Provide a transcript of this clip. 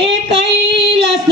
हे Kailash